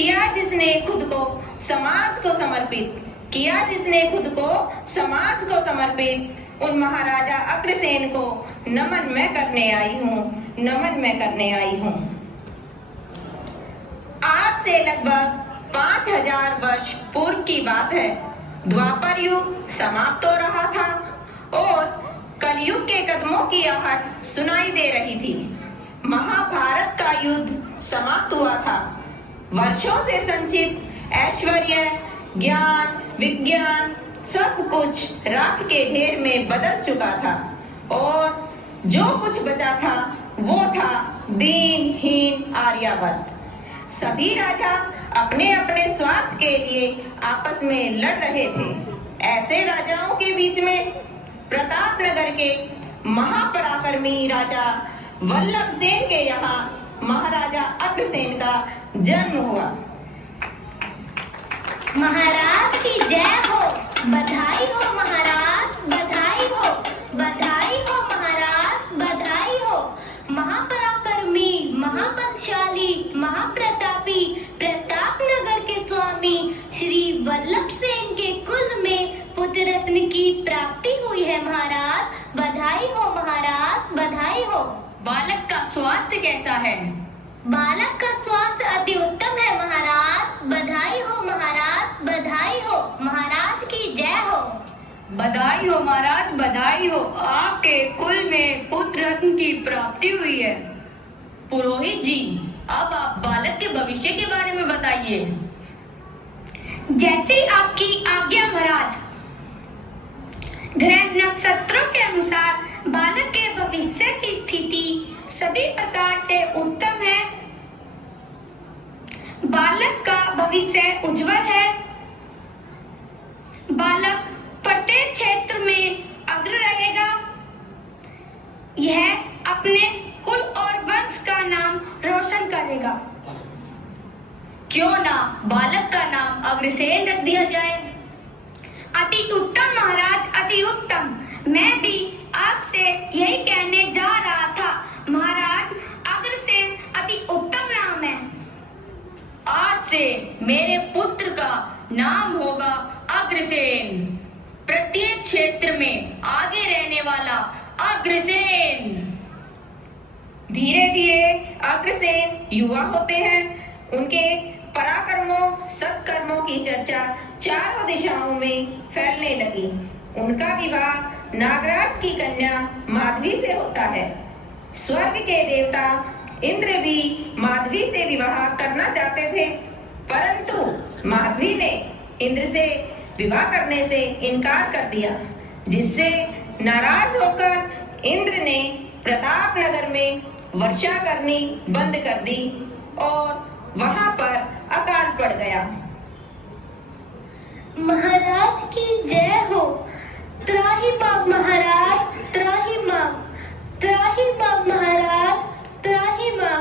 किया जिसने खुद को समाज को समर्पित, किया जिसने खुद को समाज को समर्पित, उन महाराजा अग्रसेन को नमन मैं करने आई हूँ, नमन मैं करने आई हूँ। आज से लगभग 5000 वर्ष पूर्व की बात है। द्वापर युग समाप्त हो रहा था और कलयुग के कदमों की आहट सुनाई दे रही थी। महाभारत का युद्ध समाप्त हुआ था। वर्षों से संचित ऐश्वर्य, ज्ञान, विज्ञान सब कुछ राख के ढेर में बदल चुका था और जो कुछ बचा था वो था दीनहीन आर्यावर्त। सभी राजा अपने अपने स्वार्थ के लिए आपस में लड़ रहे थे। ऐसे राजाओं के बीच में प्रतापनगर के महापराक्रमी राजा वल्लभ सेन के यहाँ महाराजा अग्रसेन का जन्म हुआ। महाराज की जय हो, बधाई हो महाराज, बधाई हो, बधाई हो महाराज, बधाई हो। महापराक्रमी, महाबलशाली, महाप्रतापी प्रतापनगर के स्वामी श्री वल्लभ सेन के कुल में पुत्र रत्न की प्राप्ति हुई है महाराज, बधाई हो महाराज, बधाई हो। बालक का स्वास्थ्य कैसा है? बालक का स्वास्थ्य अति उत्तम है महाराज, बधाई हो महाराज, बधाई हो। महाराज की जय हो। बधाई हो महाराज, बधाई हो। आपके कुल में पुत्र रत्न की प्राप्ति हुई है। पुरोहित जी, अब आप बालक के भविष्य के बारे में बताइए। जैसे आपकी आज्ञा महाराज। ग्रह नक्षत्रों के अनुसार बालक के भविष्य की स्थिति सभी प्रकार से उत्तम है। बालक का भविष्य उज्जवल है। बालक प्रत्येक क्षेत्र में अग्र रहेगा। यह अपने कुल और वंश का नाम रोशन करेगा। क्यों ना बालक का नाम अग्रसेन रख दिया जाए? अति उत्तम महाराज, अति उत्तम। मैं भी आपसे यही कहने जा रहा था महाराज, अग्रसेन अति उत्तम नाम है। आज से मेरे पुत्र का नाम होगा अग्रसेन। प्रत्येक क्षेत्र में आगे रहने वाला अग्रसेन। धीरे धीरे अग्रसेन युवा होते हैं। उनके पराक्रमों, सत्कर्मों की चर्चा चारों दिशाओं में फैलने लगी। उनका विवाह नागराज की कन्या माधवी से होता है। स्वर्ग के देवता इंद्र भी माधवी से विवाह करना चाहते थे, परंतु माधवी ने इंद्र से विवाह करने से इनकार कर दिया, जिससे नाराज होकर इंद्र ने प्रतापनगर में वर्षा करनी बंद कर दी और वहां पर अकाल पड़ गया। महाराज की जय हो। त्राही माँ महाराज, त्राही माँ, त्राही माँ महाराज, त्राही माँ।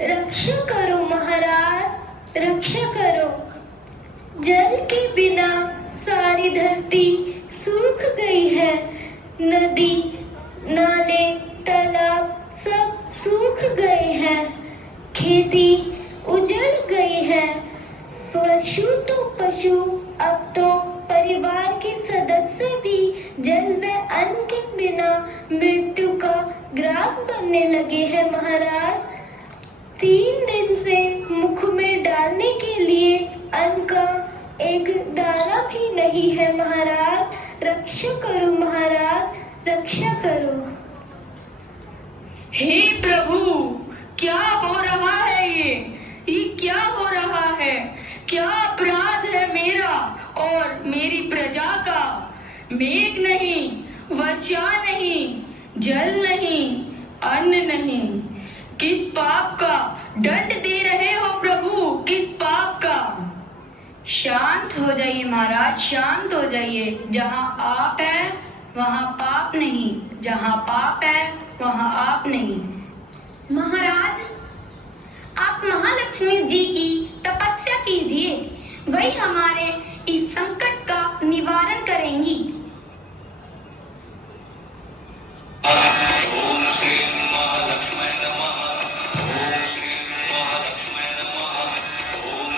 रक्षा करो महाराज, रक्षा करो। जल के बिना सारी धरती सूख गई है। नदी, नाले, तालाब सब सूख गए हैं। खेती उजड़ गई है। पशु तो पशु, अब तो परिवार के सदस्य भी जल व अन्न के बिना मृत्यु का ग्रास बनने लगे हैं महाराज। 3 दिन से मुख में डालने के लिए अन्न का एक दाना भी नहीं है महाराज। रक्षा करो महाराज, रक्षा करो। हे प्रभु, क्या हो रहा है? ये क्या हो रहा है? क्या अपराध है मेरा और मेरी प्रजा का? मेघ नहीं, वर्षा नहीं, जल नहीं, अन्न नहीं। किस पाप का दंड दे रहे हो प्रभु? किस पाप का? शांत हो जाइए महाराज, शांत हो जाइए। जहाँ आप हैं वहाँ पाप नहीं, जहाँ पाप है वहाँ आप नहीं। महाराज, आप महालक्ष्मी जी की तपस्या कीजिए, वही हमारे इस संकट का निवारण करेंगी। ओम श्री महालक्ष्मी नमः। ओम श्री महालक्ष्मी नमः। ओम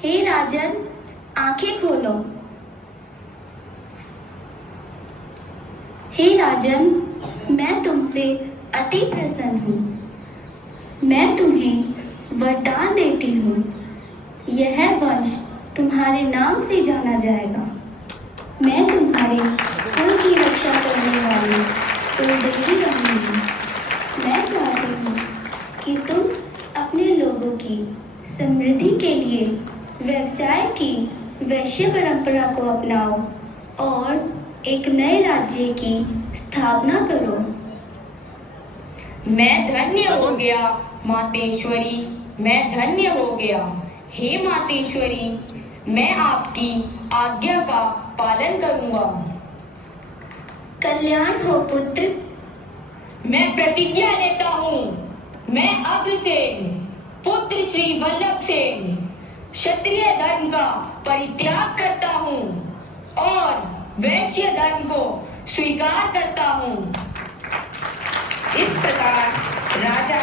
हे राजन, आंखें खोलो। हे राजन, मैं तुमसे अति प्रसन्न हूँ। मैं तुम्हें वरदान देती हूँ। यह वंश तुम्हारे नाम से जाना जाएगा। मैं तुम्हारे कुल की रक्षा करने वाली कुलदेवी रहूंगी। मैं चाहती हूँ कि तुम अपने लोगों की समृद्धि के लिए व्यवसाय की वैश्य परंपरा को अपनाओ और एक नए राज्य की स्थापना करो। मैं धन्य हो गया मातेश्वरी, मैं धन्य हो गया। हे मातेश्वरी, मैं आपकी आज्ञा का पालन करूंगा। कल्याण हो पुत्र। मैं प्रतिज्ञा लेता हूँ, मैं अग्रसेन पुत्र श्री वल्लभ सेन क्षत्रिय धर्म का परित्याग करता हूँ और वैश्य धर्म को स्वीकार करता हूँ। इस प्रकार राजा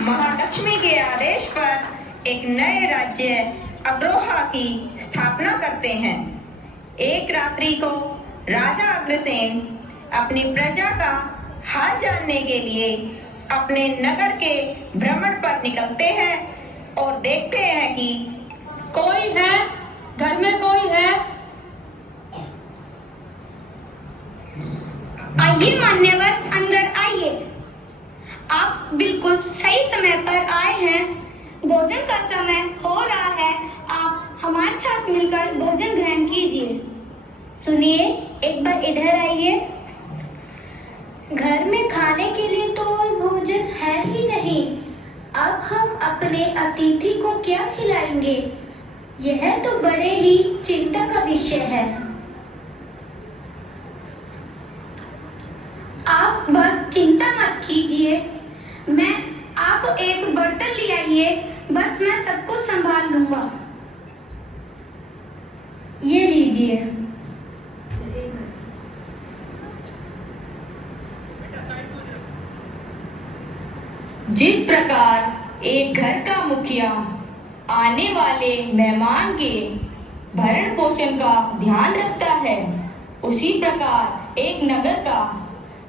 महालक्ष्मी के आदेश पर एक नए राज्य अग्रोहा की स्थापना करते हैं। एक रात्रि को राजा अग्रसेन अपनी प्रजा का हाल जानने के लिए अपने नगर के भ्रमण पर निकलते हैं और देखते हैं कि कोई है? घर में कोई है? आइए मान्यवर, अंदर आइए। आप बिल्कुल सही समय पर आए हैं। भोजन का समय हो रहा है। आप हमारे साथ मिलकर भोजन ग्रहण कीजिए। सुनिए, एक बार इधर आइए। घर में खाने के लिए तो और भोजन है ही नहीं। अब हम अपने अतिथि को क्या खिलाएंगे? यह तो बड़े ही चिंता का विषय है। आप बस चिंता मत कीजिए। आप एक बर्तन ले आइए, बस मैं सब कुछ संभाल लूंगा। ये लीजिए। जिस प्रकार एक घर का मुखिया आने वाले मेहमान के भरण पोषण का ध्यान रखता है, उसी प्रकार एक नगर का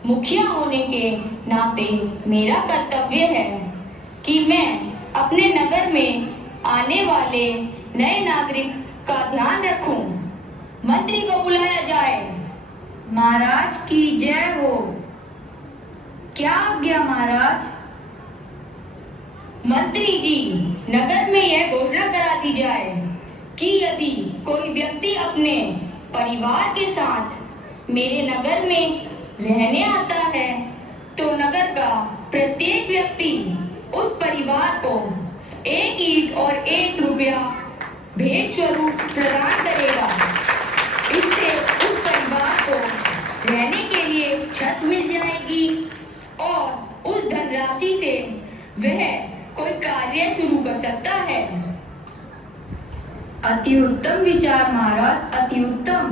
मुखिया होने के नाते मेरा कर्तव्य है कि मैं अपने नगर में आने वाले नए नागरिक का ध्यान रखूं। मंत्री को बुलाया जाए। महाराज की जय हो। क्या आज्ञा महाराज? मंत्री जी, नगर में यह घोषणा करा दी जाए कि यदि कोई व्यक्ति अपने परिवार के साथ मेरे नगर में रहने आता है तो नगर का प्रत्येक व्यक्ति उस परिवार को 1 ईंट और 1 रुपया भेंट स्वरूप प्रदान करेगा। इससे उस परिवार को रहने के लिए छत मिल जाएगी और उस धनराशि से वह कोई कार्य शुरू कर सकता है। अति उत्तम विचार महाराज, अति उत्तम।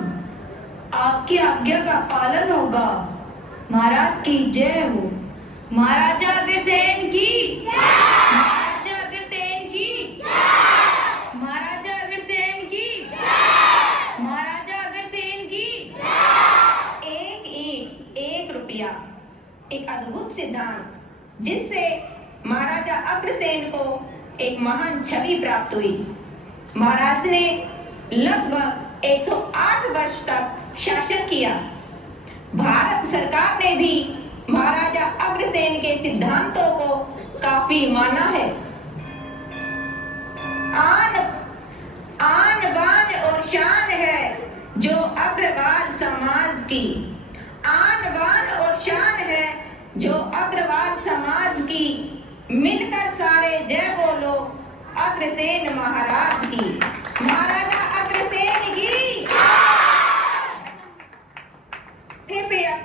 आपकी आज्ञा का पालन होगा। महाराज की जय हो। महाराजा अग्रसेन की जय। महाराजा अग्रसेन की जय। महाराजा अग्रसेन की जय। महाराजा अग्रसेन की जय। 1 ईंट 1 रुपया, एक अद्भुत सिद्धांत जिससे महाराजा अग्रसेन को एक महान छवि प्राप्त हुई। महाराज ने लगभग 108 वर्ष तक शासन किया। भारत सरकार ने भी महाराजा अग्रसेन के सिद्धांतों को काफी माना है। आन बान और शान है जो अग्रवाल समाज की। आन बान और शान है जो अग्रवाल समाज की। मिलकर सारे जय बोलो अग्रसेन महाराज की। महाराजा अग्रसेन की। कृपया